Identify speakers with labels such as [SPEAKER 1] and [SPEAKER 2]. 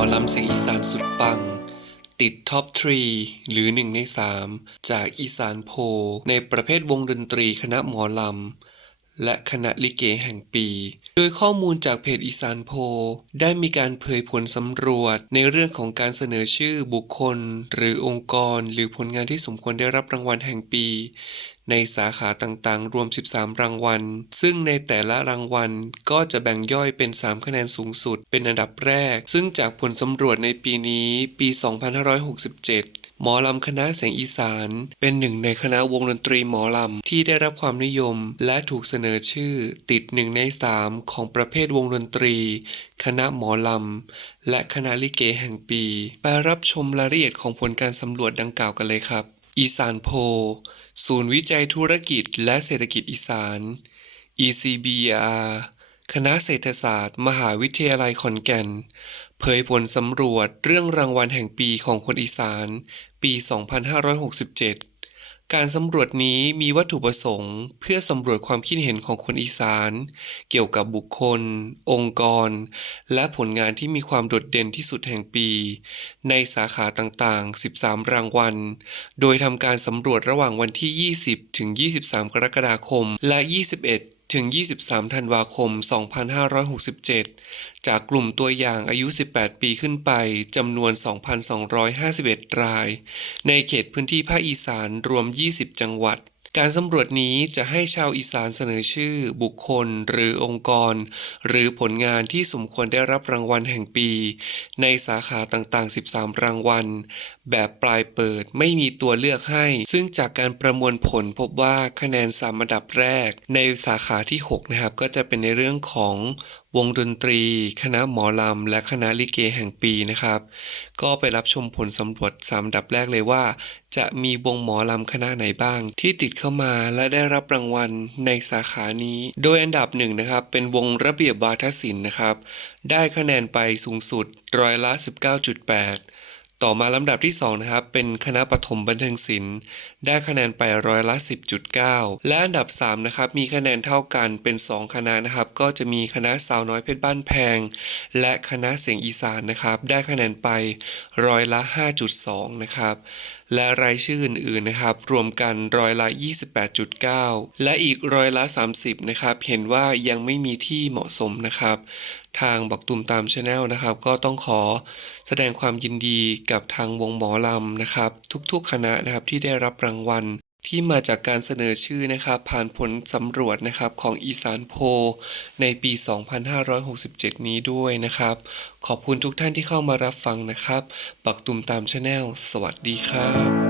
[SPEAKER 1] อลำเสียงอีสานสุดปัง ติดท็อปทรีหรือ1ใน3จากอีสานโพ ในประเภทวงดนตรีคณะหมอลำ และคณะลิเกแห่งปี โดยข้อมูลจากเพจอีสานโพ ได้มีการเผยผลสำรวจในเรื่องของการเสนอชื่อบุคคล หรือองค์กร หรือผลงานที่สมควรได้รับรางวัลแห่งปี ในสาขาต่างๆ รวม 13 รางวัล ซึ่งในแต่ละรางวัลก็จะแบ่งย่อยเป็น 3 คะแนนสูงสุด เป็นอันดับแรก ซึ่งจากผลสำรวจในปีนี้ ปี 2567หมอลำคณะเสียงอีสาน เป็นหนึ่งในคณะวงดนตรีหมอลำ ที่ได้รับความนิยม และถูกเสนอชื่อ ติดหนึ่งในสามของประเภทวงดนตรี คณะหมอลำ และคณะลิเกแห่งปี ไปรับชมรายละเอียดของผลการสำรวจดังกล่าวกันเลยครับ อีสานโพ ศูนย์วิจัยธุรกิจและเศรษฐกิจอีสาน ECBR คณะเศรษฐศาสตร์ มหาวิทยาลัยขอนแก่น เผยผลสำรวจเรื่องรางวัลแห่งปีของคนอีสาน ปี 2567 การสำรวจนี้มีวัตถุประสงค์ เพื่อสำรวจความคิดเห็นของคนอีสาน เกี่ยวกับบุคคล องค์กร และผลงานที่มีความโดดเด่นที่สุดแห่งปี ในสาขาต่างๆ 13 รางวัล โดยทำการสำรวจระหว่างวันที่ 20 ถึง 23 กรกฎาคม และ 21 ถึง 23 ธันวาคม 2567 จากกลุ่มตัวอย่างอายุ 18 ปีขึ้นไปจำนวน 2,251 ราย ในเขตพื้นที่ภาคอีสานรวม 20 จังหวัด การสำรวจนี้จะให้ชาวอีสานเสนอชื่อ บุคคล หรือองค์กร หรือผลงานที่สมควรได้รับรางวัลแห่งปี ในสาขาต่างๆ 13 รางวัล แบบปลายเปิดไม่มีตัวเลือกให้ ซึ่งจากการประมวลผลพบว่าคะแนนสามอันดับแรก ในสาขาที่ 6 นะครับ ก็จะเป็นในเรื่องของวงดนตรี คณะหมอลำ และคณะลิเกแห่งปีนะครับ ก็ไปรับชมผลสำรวจสามดับแรกเลยว่า จะมีวงหมอลำคณะไหนบ้าง ที่ติดเข้ามาและได้รับรางวัลในสาขานี้ โดยอันดับหนึ่งนะครับ เป็นวงระเบียบวาทศิลป์นะครับ ได้คะแนนไปสูงสุดร้อยละ 19.8 ต่อมาลำดับที่ 2 นะครับ เป็นคณะปฐมบันเทิงศิลป์ได้คะแนนไปร้อยละ 10.9 และอันดับ 3 นะครับ มีคะแนนเท่ากันเป็น 2 คณะนะครับ ก็จะมีคณะสาวน้อยเพชรบ้านแพง และคณะเสียงอีสานนะครับ ได้คะแนนไปร้อยละ 5.2 นะครับ และรายชื่ออื่นๆนะครับ รวมกันร้อยละ 28.9 และอีกร้อยละ 30 นะครับ เห็นว่ายังไม่มีที่เหมาะสมนะครับ ทางบอกตุมตามชาแนลนะครับ ก็ต้องขอแสดงความยินดีกับทางวงหมอลำนะครับ ทุกๆคณะนะครับที่ได้รับรางวัล ที่มาจากการเสนอชื่อนะครับผ่านผลสำรวจนะครับของอีสานโพในปี 2567 นี้ด้วยนะครับ ขอบคุณทุกท่านที่เข้ามารับฟังนะครับ ปักตุมตามชาแนลสวัสดีครับ